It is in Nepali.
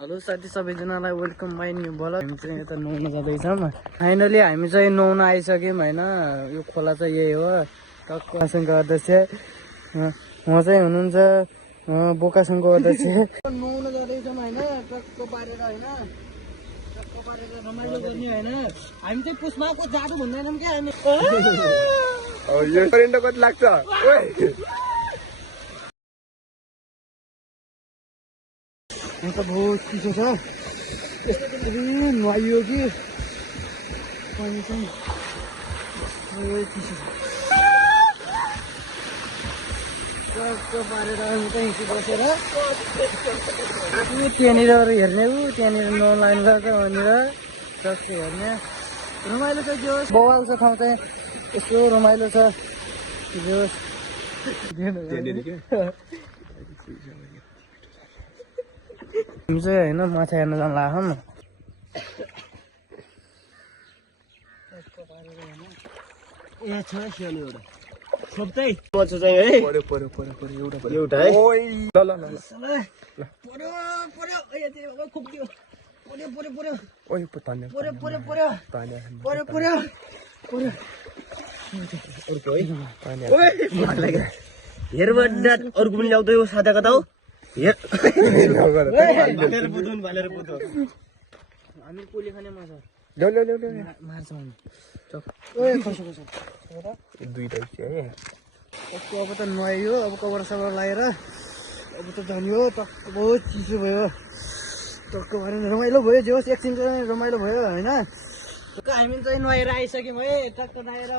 हेलो साथी सबैजनालाई वेलकम माई न्यू ब्लग। हामी चाहिँ यता नुहाउन जाँदैछौँ। फाइनली हामी चाहिँ नुहाउन आइसक्यौँ होइन। यो खोला चाहिँ यही हो। टक्कसँग अध्यक्ष उहाँ चाहिँ हुनुहुन्छ बोकासँग अध्यक्ष। नुहाउन जाँदैछौँ होइन, टक्क पारेर होइन, टक्क पारेर रमाइलो गर्ने होइन। हामी चाहिँ पुष्पाको जादु भन्दैनौँ क्या हामी। यो करेन्ट कति लाग्छ? यहाँ त बहुत चिसो छ। नुहाइयो कि पानी चाहिँ चिसो छ। टक्क पारेर हामी चाहिँ बसेर त्यहाँनिर हेर्ने त्यहाँनिर नुहाउनु लाग्छ वहाँनिर टक्क हेर्ने रमाइलो छ। जो बवाल छ ठाउँ चाहिँ यस्तो रमाइलो छ। जो हामी चाहिँ होइन माछा हेर्न जानु लाग्छौँ न। ए छ सानो एउटा छोप्दै मछु चाहिँ है। पर्यो पर्यो पर्यो पर्यो एउटा पर्यो एउटा है। ओइ ल ल ल पर्यो पर्यो ए खुप्क्यो पर्यो पर्यो पर्यो ओइ तान्या पर्यो पर्यो पर्यो तान्या पर्यो पर्यो पर्यो अर्को है तान्या। ओइ लाग्यो हेरबाट अर्को पनि ल्याउँदै हो सादा कता हो हेर भालेर बुदुन हामी कोली खाने माछा ल्याउ ल्याउ ल्याउ ल्याउ मार्छ हामी ओए खसो खसो दुईटा है। अब त नुहाइयो। अब कवर सबर लगाएर अब त जाने हो। टक्क बहुत चिसो भयो। टक्क भएर रमाइलो भयो। जे होस् एकछिन चाहिँ रमाइलो भयो होइन। हामी चाहिँ नुहाएर आइसक्यौँ है। टक्क नुहाएर